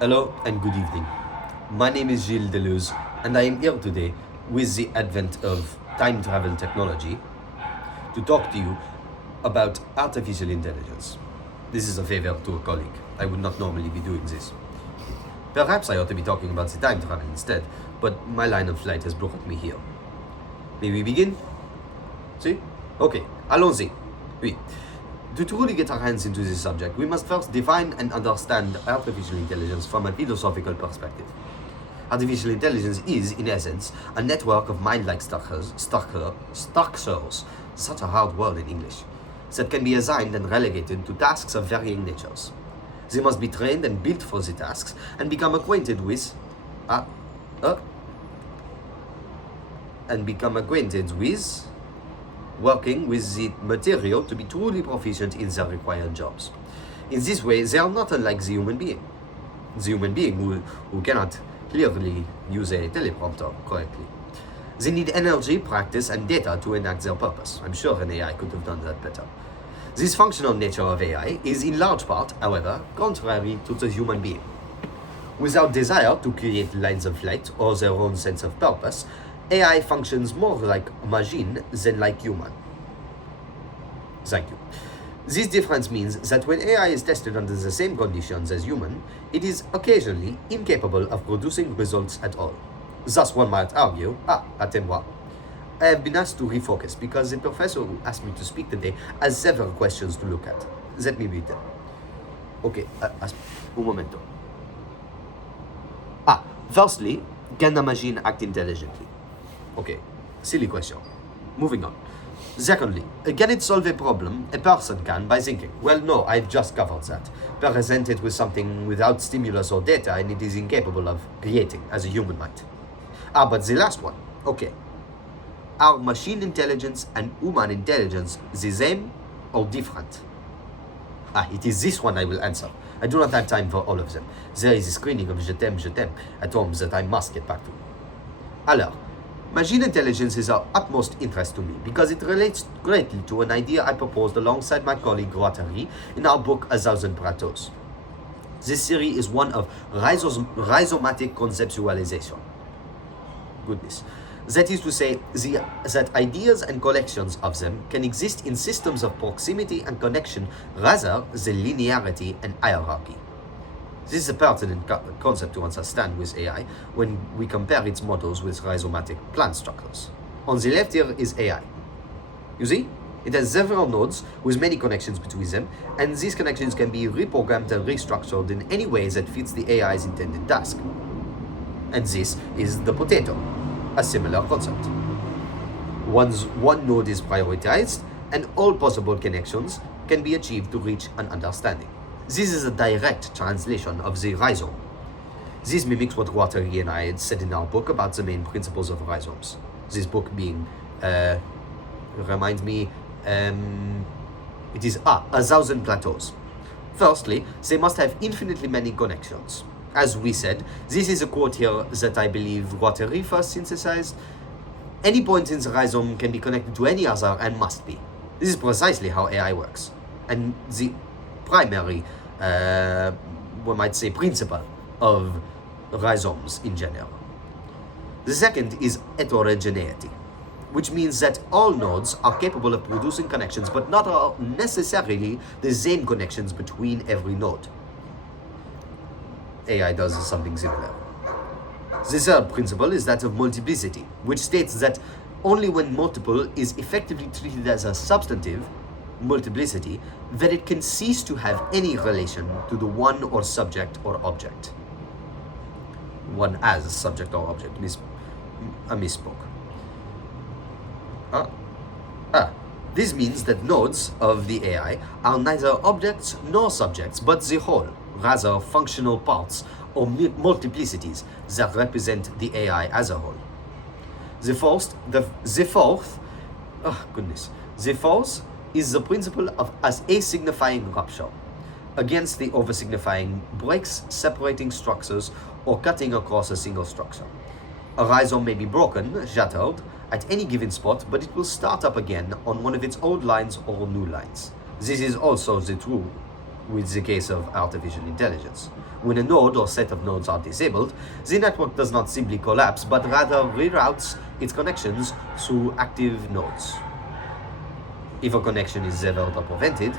Hello and good evening. My name is Gilles Deleuze, and I am here today with the advent of time travel technology to talk to you about artificial intelligence. This is a favor to a colleague. I would not normally be doing this. Perhaps I ought to be talking about the time travel instead, but my line of flight has brought me here. May we begin? Si? Okay, allons-y. Oui. To truly get our hands into this subject, we must first define and understand artificial intelligence from a philosophical perspective. Artificial intelligence is, in essence, a network of mind-like structures, such a hard word in English, that can be assigned and relegated to tasks of varying natures. They must be trained and built for the tasks and become acquainted with working with the material to be truly proficient in their required jobs. In this way, they are not unlike the human being. The human being who cannot clearly use a teleprompter correctly. They need energy, practice, and data to enact their purpose. I'm sure an AI could have done that better. This functional nature of AI is in large part, however, contrary to the human being. Without desire to create lines of light or their own sense of purpose, AI functions more like a machine than like human. Thank you. This difference means that when AI is tested under the same conditions as human, it is occasionally incapable of producing results at all. Thus one might argue, attends-moi. I have been asked to refocus because the professor who asked me to speak today has several questions to look at. Let me read them. Okay, un momento. Firstly, can a machine act intelligently? Okay, silly question. Moving on. Secondly, can it solve a problem a person can by thinking? Well, no, I've just covered that. Present it with something without stimulus or data and it is incapable of creating as a human might. But the last one. Okay. Are machine intelligence and human intelligence the same or different? It is this one I will answer. I do not have time for all of them. There is a screening of Je t'aime at home that I must get back to. Alors, machine intelligence is of utmost interest to me because it relates greatly to an idea I proposed alongside my colleague Guattari in our book A Thousand Plateaus. This theory is one of rhizomatic conceptualization. Goodness. That is to say, that ideas and collections of them can exist in systems of proximity and connection rather than linearity and hierarchy. This is a pertinent concept to understand with AI when we compare its models with rhizomatic plant structures. On the left here is AI. You see? It has several nodes with many connections between them, and these connections can be reprogrammed and restructured in any way that fits the AI's intended task. And this is the potato, a similar concept. One node is prioritized, and all possible connections can be achieved to reach an understanding. This is a direct translation of the rhizome. This mimics what Guattari and I had said in our book about the main principles of rhizomes. This book being, reminds me, it is A Thousand Plateaus. Firstly, they must have infinitely many connections. As we said, this is a quote here that I believe Guattari first synthesized. Any point in the rhizome can be connected to any other and must be. This is precisely how AI works. And the primary, one might say, principle of rhizomes in general. The second is heterogeneity, which means that all nodes are capable of producing connections, but not all necessarily the same connections between every node. AI does something similar. The third principle is that of multiplicity, which states that only when multiple is effectively treated as a substantive, multiplicity, that it can cease to have any relation to the one or subject or object. One as subject or object. I misspoke. This means that nodes of the AI are neither objects nor subjects, but the whole, rather functional parts or multiplicities that represent the AI as a whole. The fourth is the principle of as asignifying rupture, against the oversignifying breaks, separating structures, or cutting across a single structure. A rhizome may be broken, shattered, at any given spot, but it will start up again on one of its old lines or new lines. This is also with the case of artificial intelligence. When a node or set of nodes are disabled, the network does not simply collapse, but rather reroutes its connections through active nodes. If a connection is severed or prevented,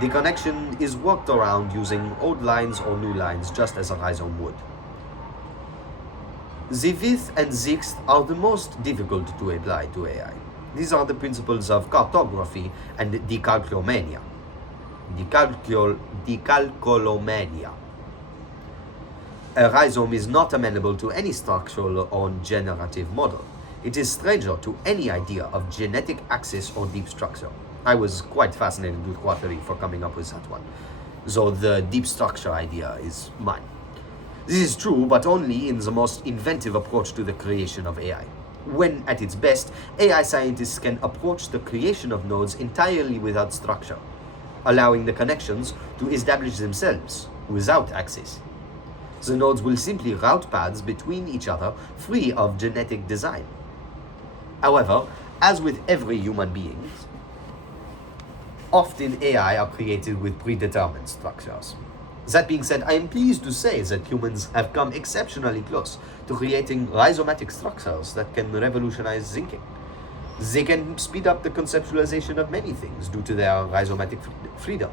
the connection is worked around using old lines or new lines, just as a rhizome would. The fifth and sixth are the most difficult to apply to AI. These are the principles of cartography and decalculomania. Decalculomania. A rhizome is not amenable to any structural or generative model. It is stranger to any idea of genetic axis or deep structure. I was quite fascinated with Guattari for coming up with that one, though the deep structure idea is mine. This is true, but only in the most inventive approach to the creation of AI. When at its best, AI scientists can approach the creation of nodes entirely without structure, allowing the connections to establish themselves without axis. The nodes will simply route paths between each other free of genetic design. However, as with every human being, often AI are created with predetermined structures. That being said, I am pleased to say that humans have come exceptionally close to creating rhizomatic structures that can revolutionize thinking. They can speed up the conceptualization of many things due to their rhizomatic freedom.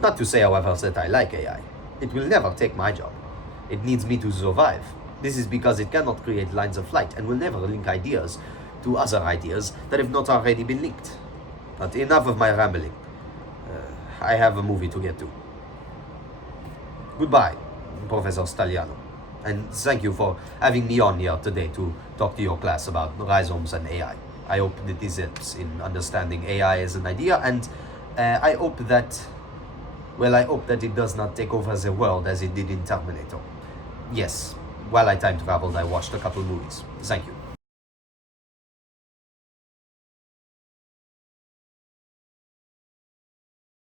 Not to say, however, that I like AI. It will never take my job. It needs me to survive. This is because it cannot create lines of flight and will never link ideas to other ideas that have not already been linked. But enough of my rambling. I have a movie to get to. Goodbye, Professor Stagliano, and thank you for having me on here today to talk to your class about rhizomes and AI. I hope that this helps in understanding AI as an idea, and I hope that it does not take over the world as it did in Terminator. Yes, while I time traveled, I watched a couple movies. Thank you.